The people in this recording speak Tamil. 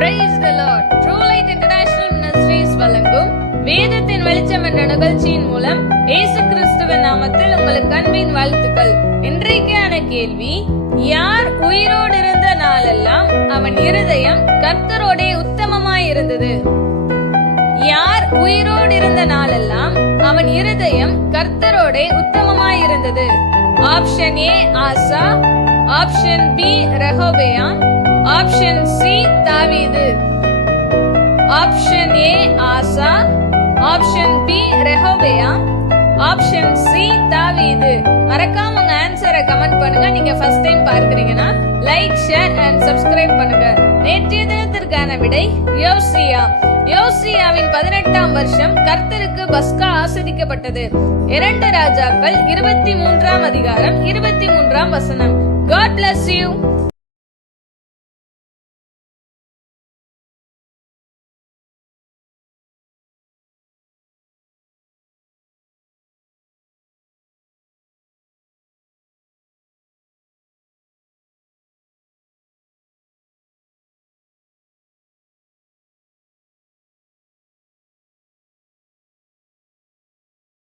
Praise the Lord. True Light International Ministries வழங்கும் வேதத்தின் வெளிச்சம் என்ற நிகழ்ச்சியின் மூலம் இயேசு கிறிஸ்துவின் நாமத்தில் உங்களுக்கு அன்பின் வாழ்த்துக்கள். இன்றைக்கான கேள்வி, யார் உயிரோடு இருந்த நாளெல்லாம் அவன் இருதயம் கர்த்தரோடே உத்தமமாயிருந்தது? யார் உயிரோடு இருந்த நாளெல்லாம் அவன் இருதயம் கர்த்தரோடே உத்தமமாயிருந்தது? Option A Asa, option B Rehoboam, option C தாவீது. Option A Asa, option B Rehoboam, option C தாவீது. மறக்காம உங்க ஆன்சரை கமெண்ட் பண்ணுங்க. நீங்க ஃபர்ஸ்ட் டைம் பார்க்கறீங்கன்னா லைக், ஷேர் அண்ட் சப்ஸ்கிரைப் பண்ணுங்க. நேற்றைய தினத்திற்கான விடை யோசியா. யோசியாவின் 18ஆம் வருஷம் கர்த்தருக்கு பஸ்கா ஆசரிக்கப்பட்டது. 2 ராஜாக்கள் 23ஆம் அதிகாரம் 23ஆம் வசனம். God bless you.